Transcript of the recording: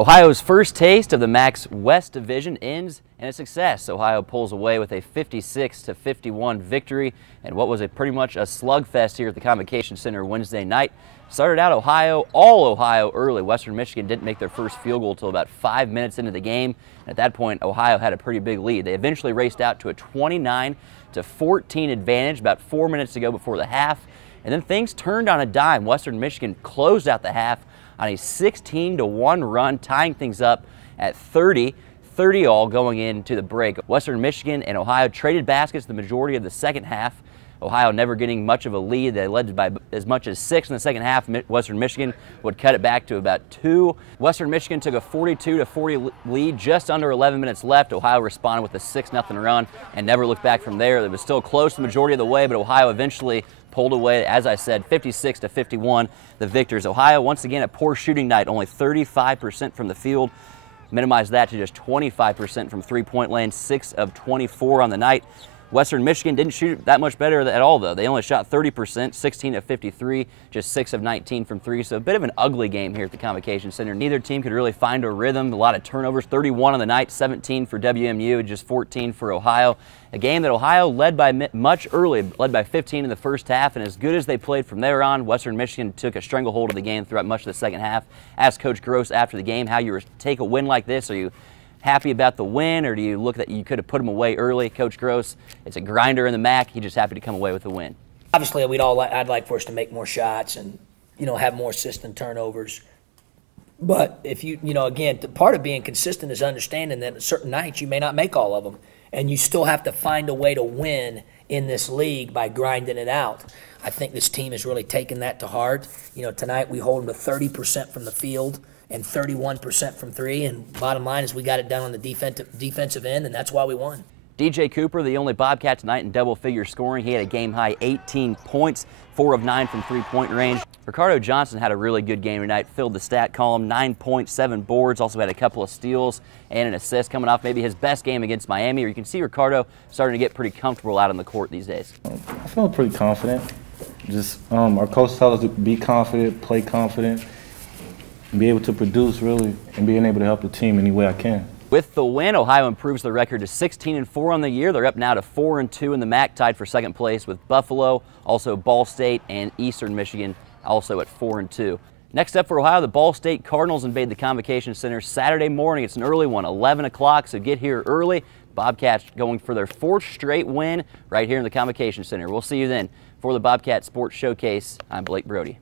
Ohio's first taste of the MAC's West Division ends in a success. Ohio pulls away with a 56-51 victory and what was pretty much a slugfest here at the Convocation Center Wednesday night. Started out all Ohio early. Western Michigan didn't make their first field goal until about 5 minutes into the game. At that point, Ohio had a pretty big lead. They eventually raced out to a 29-14 advantage about 4 minutes to go before the half. And then things turned on a dime. Western Michigan closed out the half on a 16-1 run, tying things up at 30 all going into the break. Western Michigan and Ohio traded baskets the majority of the second half. Ohio never getting much of a lead. They led by as much as 6 in the second half. Western Michigan would cut it back to about 2. Western Michigan took a 42-40 lead just under 11 minutes left. Ohio responded with a 6-0 run and never looked back from there. It was still close the majority of the way, but Ohio eventually pulled away, as I said, 56-51, the victors. Ohio, once again, a poor shooting night, only 35% from the field. Minimized that to just 25% from three-point land, 6 of 24 on the night. Western Michigan didn't shoot that much better at all, though. They only shot 30%, 16 of 53, just 6 of 19 from 3. So a bit of an ugly game here at the Convocation Center. Neither team could really find a rhythm. A lot of turnovers, 31 on the night, 17 for WMU, just 14 for Ohio. A game that Ohio led by much early, led by 15 in the first half, and as good as they played from there on, Western Michigan took a stranglehold of the game throughout much of the second half. Asked Coach Gross after the game how you take a win like this. Are you happy about the win, or do you look that you could have put them away early? Coach Gross, it's a grinder in the MAC. He's just happy to come away with the win. Obviously, I'd like for us to make more shots and, have more assist and turnovers. But if again, part of being consistent is understanding that at certain nights you may not make all of them, and you still have to find a way to win in this league by grinding it out. I think this team has really taken that to heart. Tonight we hold them to 30% from the field and 31% from 3, and bottom line is we got it done on the defensive end, and that's why we won. DJ Cooper, the only Bobcat tonight in double-figure scoring. He had a game-high 18 points, 4 of 9 from three-point range. Ricardo Johnson had a really good game tonight, filled the stat column, 9 points, 7 boards, also had a couple of steals and an assist, coming off maybe his best game against Miami. Or you can see Ricardo starting to get pretty comfortable out on the court these days. I feel pretty confident. Just our coach tells us to be confident, play confident, and be able to produce, really, and being able to help the team any way I can. With the win, Ohio improves their record to 16-4 on the year. They're up now to 4-2 in the MAC, tied for second place with Buffalo, also Ball State, and Eastern Michigan, also at 4-2. Next up for Ohio, the Ball State Cardinals invade the Convocation Center Saturday morning. It's an early one, 11 o'clock, so get here early. Bobcats going for their 4th straight win right here in the Convocation Center. We'll see you then. For the Bobcat Sports Showcase, I'm Blake Brody.